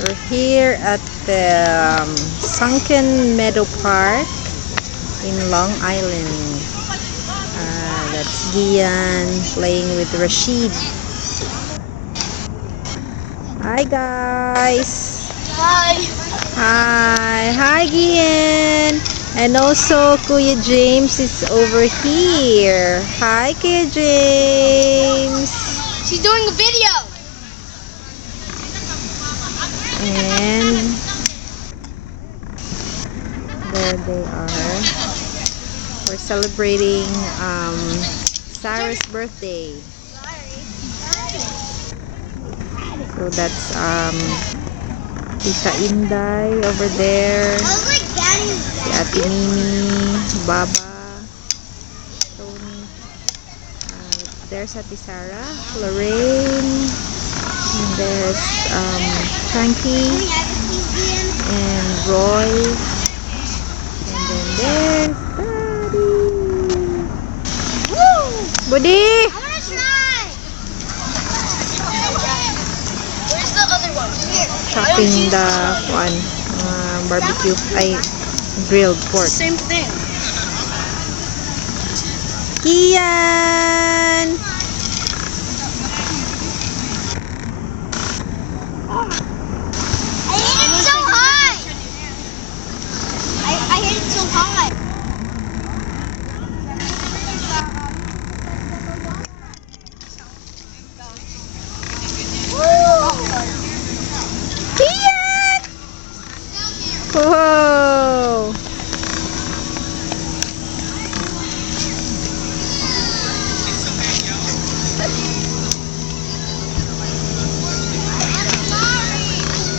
We're here at the Sunken Meadow Park in Long Island. That's Gian playing with Rashid. Hi guys! Hi! Hi Gian! And also Kuya James is over here. Hi Kuya James! She's doing a video! And there they are. We're celebrating Sarah's birthday. So that's Tita Inday over there. Si Ate Mimi, Baba, Tony. There's Ate Sarah, Lorraine, and there's Frankie and Roy, and then there's Daddy. Buddy! I wanna try! Where's the other one? Here. Chopping the barbecue, grilled pork. Same thing. Kian!